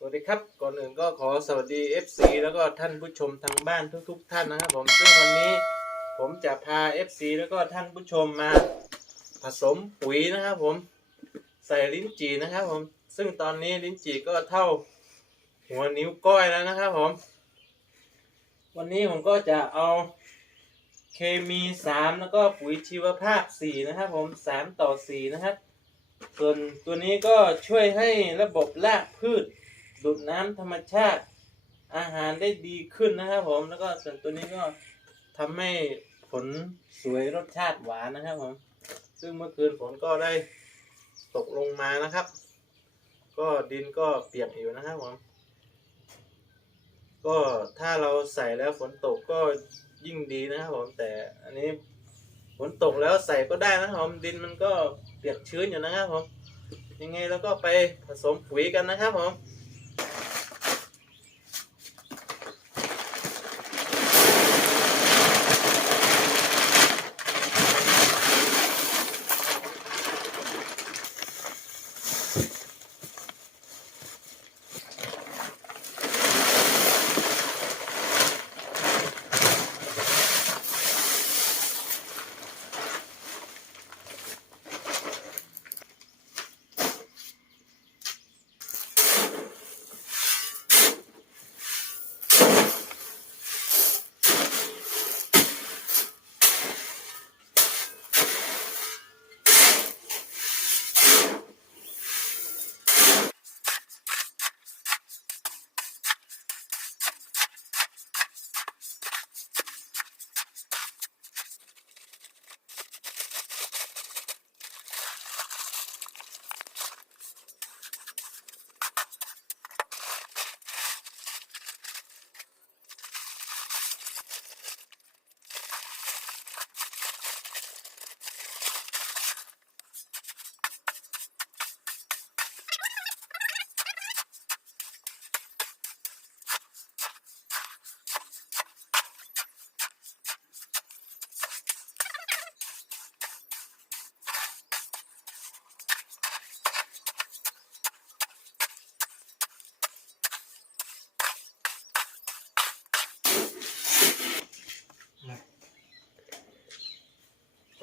สวัสดีครับ ก่อนอื่นก็ขอสวัสดี FC แล้วก็ท่านผู้ชมทางบ้านทุก ๆ ท่านนะครับผมซึ่งวันนี้ผมจะพา FC แล้วก็ท่านผู้ชมมาผสมปุ๋ยนะครับผมใส่ลิ้นจี่นะครับผมซึ่งตอนนี้ลิ้นจี่ก็เท่าหัวนิ้วก้อยแล้วนะครับผม วันนี้ผมก็จะเอาเคมี3แล้วก็ปุ๋ยชีวภาพ4นะครับผม3ต่อ4นะครับ ส่วนตัวนี้ก็ช่วยให้ระบบรากพืช ดูดน้ำธรรมชาติอาหารได้ดีขึ้นนะครับผมแล้วก็ส่วนตัวนี้ก็ทำให้ผลสวยรสชาติหวานนะครับผมซึ่งเมื่อคืนฝนก็ได้ตกลงมานะครับ ก็ดินก็เปียกอยู่นะครับผมก็ถ้าเราใส่แล้วฝนตกก็ยิ่งดีนะครับผมแต่อันนี้ฝนตกแล้วใส่ก็ได้นะครับผมดินมันก็เปียกชื้นอยู่นะครับผมยังไงเราก็ไปผสมปุ๋ยกันนะครับผม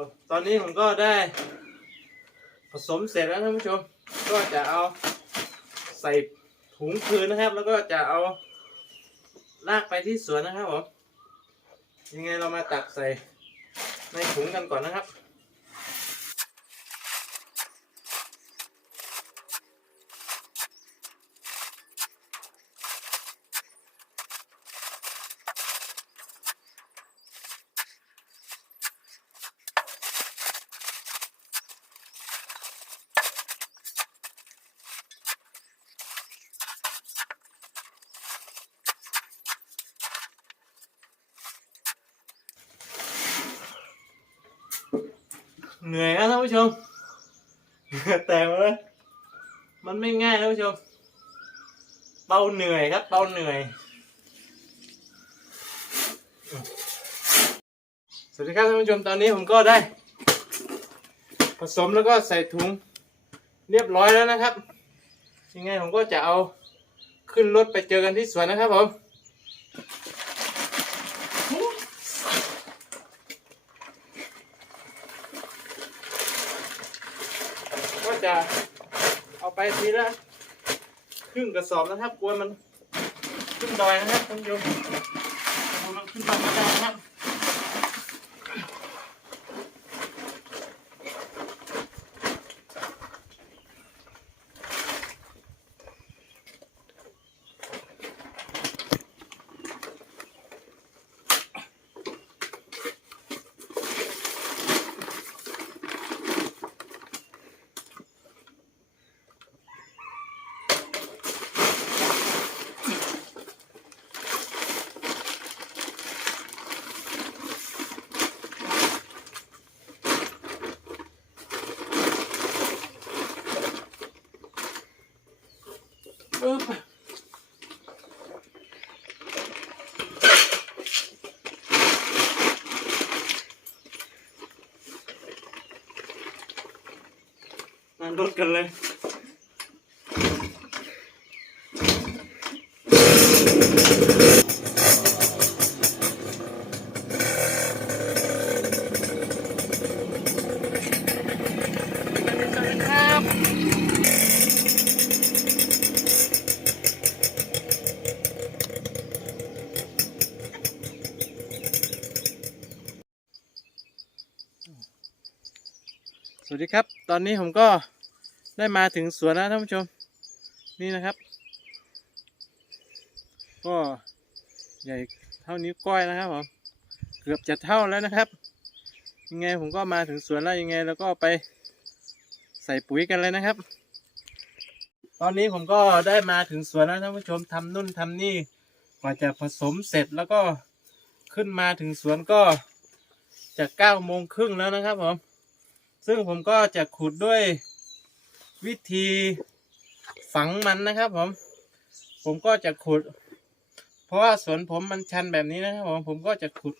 ตอนตอนนี้ผมก็ได้ ผสมเสร็จแล้วท่านผู้ชม ก็จะเอาใส่ถุงคืนนะครับ แล้วก็จะเอาลากไปที่สวนนะครับผมยังไงเรามาตักใส่ในถุงกันก่อนนะครับานผู้ชม แต่ว่ามันไม่ง่ายท่านผู้ชมเบาเหนื่อยครับเบาเหนื่อย สวัสดีครับท่านผู้ชมตอนนี้ผมก็ได้ ผสมแล้วก็ใส่ถุงเรียบร้อยแล้วนะครับยังไงผมก็จะเอาขึ้นรถไปเจอกันที่สวนนะครับผม ก็จะเอา ไปทีละครึ่งกระสอบนะครับกลัวมันขึ้นดอยนะครับท่านผู้ชมกลัวมันขึ้นดอยไม่ได้นะครับ มารถกันเลยสวัสดีครับ ตอนนี้ผมก็ ได้มาถึงสวนแล้วท่านผู้ชม นี่นะครับ ก็ใหญ่เท่านิ้วก้อยนะครับผมเกือบจะเท่าแล้วนะครับ ยังไงผมก็มาถึงสวนแล้วยังไงเราก็ไปใส่ปุ๋ยกันเลยนะครับ ตอนนี้ผมก็ได้มาถึงสวนแล้วท่านผู้ชมทำนู่นทำนี่กว่าจะผสมเสร็จแล้วก็ขึ้นมาถึงสวนก็จะเก้าโมงครึ่งแล้วนะครับผม ซึ่งผมก็จะขุดด้วย วิธีฝังมันนะครับผม ผมก็จะขุด เพราะว่าสวนผมมันชันแบบนี้นะครับผมผมก็จะขุด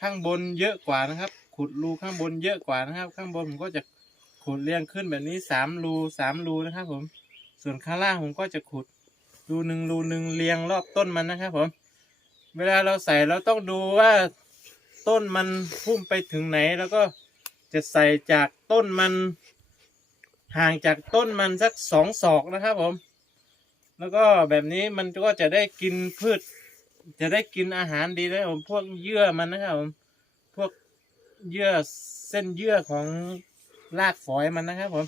ข้างบนเยอะกว่านะครับ ขุดรูข้างบนเยอะกว่านะครับ ข้างบนผมก็จะขุดเรียงขึ้นแบบนี้สามรูสามรูนะครับ ผม ส่วนข้างล่างผมก็จะขุดรูหนึ่งรูหนึ่งเรียงรอบต้นมันนะครับ ผม เวลาเราใส่เราต้องดูว่าต้นมันพุ่มไปถึงไหนแล้วก็จะใส่จากต้นมัน ห่างจากต้นมันสักสองศอกนะครับผม แล้วก็แบบนี้มันก็จะได้กินพืช จะได้กินอาหารดีนะครับผมพวกเยื่อมันนะครับผมพวกเยื่อเส้นเยื่อของรากฝอยมันนะครับผม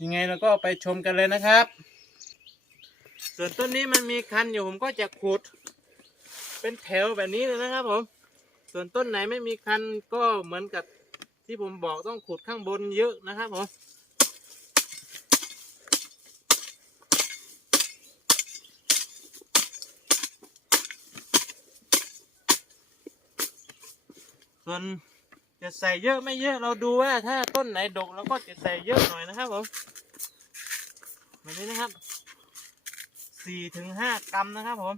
ยังไงเราก็ไปชมกันเลยนะครับ ส่วนต้นนี้มันมีคันอยู่ผมก็จะขุด เป็นแถวแบบนี้เลยนะครับผมส่วนต้นไหนไม่มีคันก็เหมือนกับที่ผมบอกต้องขุดข้างบนเยอะนะครับผม ส่วนจะใส่เยอะไม่เยอะเราดูว่าถ้าต้นไหนดกเราก็จะใส่เยอะหน่อยนะครับผมแบบนี้นะครับสี่ถึงห้ากรัมนะครับผม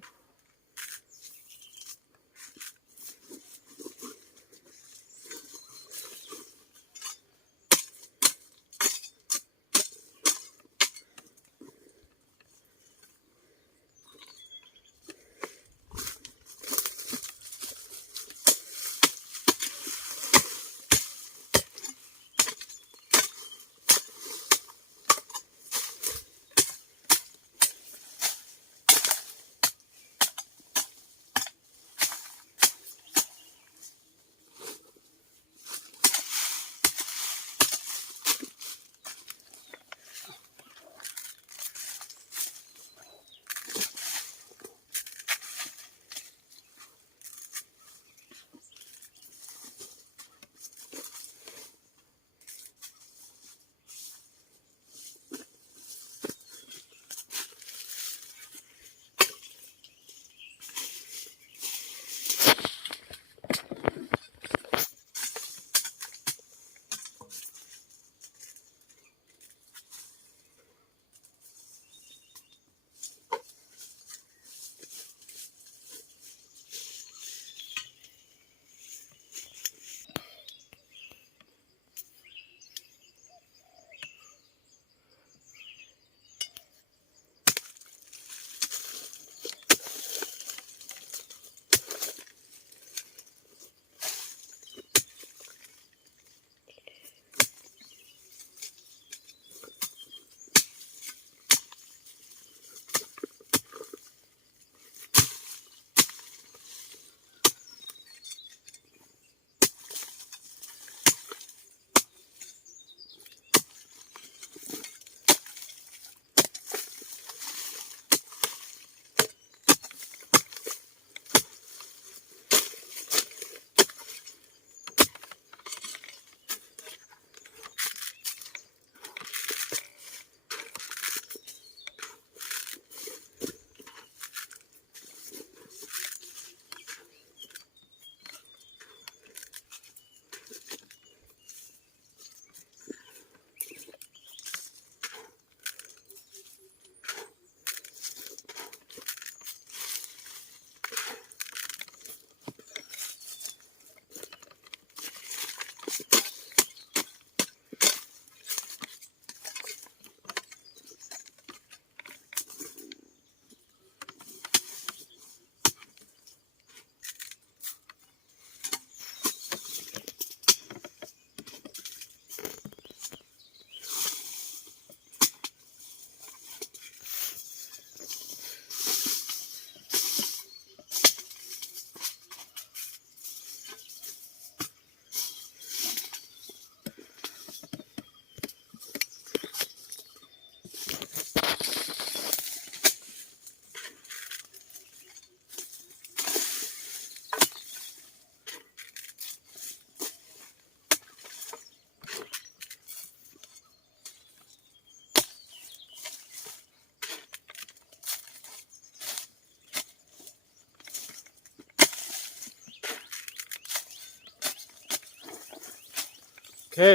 ส่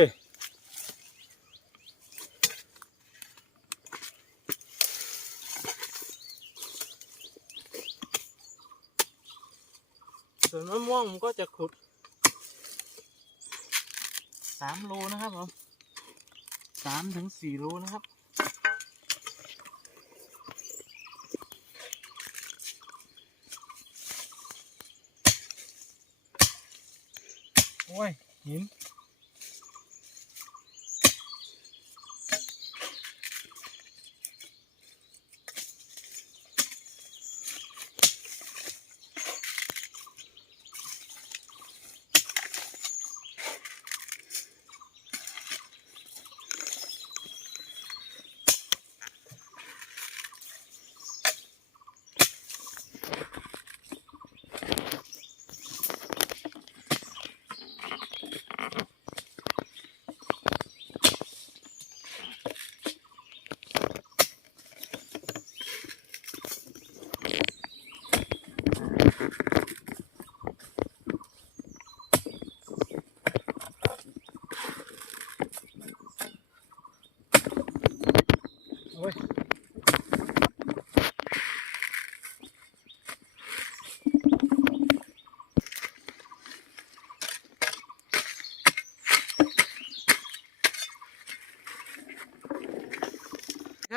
วนมะม่วงผมก็จะขุดสามโลนะครับผมสามถึงสี่โลนะครับโอ้ยหิน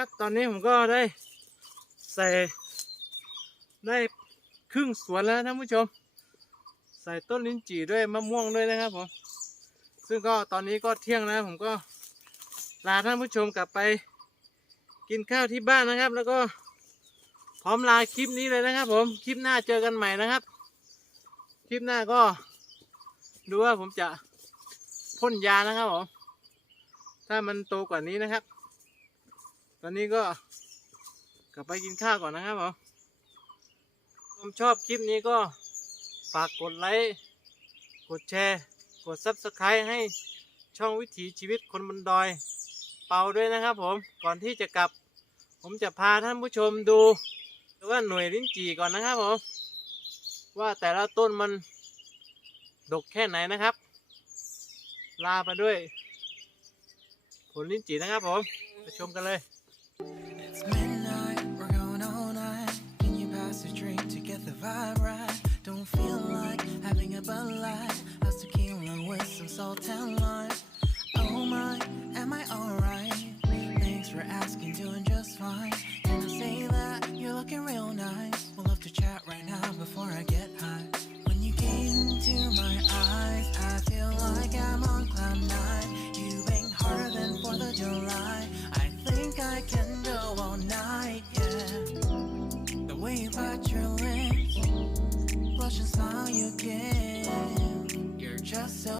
ครับ ตอนนี้ผมก็ได้ใส่ได้ครึ่งสวนแล้วท่านผู้ชม ใส่ต้นลิ้นจี่ด้วยมะม่วงด้วยนะครับผม ซึ่งก็ตอนนี้ก็เที่ยงแล้วผมก็ลาท่านผู้ชมกลับไปกินข้าวที่บ้านนะครับ แล้วก็พร้อมลาคลิปนี้เลยนะครับ ผม คลิปหน้าเจอกันใหม่นะครับ คลิปหน้าก็ดูว่าผมจะพ่นยานะครับผม ถ้ามันโตกว่านี้นะครับ อนนี้ก็กลับไปกินข้าวก่อนนะครับผมผมชอบคลิปนี้ก็ฝากกดไลค์ กดแชร์ กด Subscribe ให้ช่องวิถีชีวิตคนบนดอย เปาด้วยนะครับผม ก่อนที่จะกลับ ผมจะพาท่านผู้ชมดูว่าหน่วยลิ้นจี่ก่อนนะครับผม ว่าแต่ละต้นมันดกแค่ไหนนะครับ ลาไปด้วย ผลลิ้นจี่นะครับผม ไปชมกันเลย spotlight. Us tequila with some salt and lime.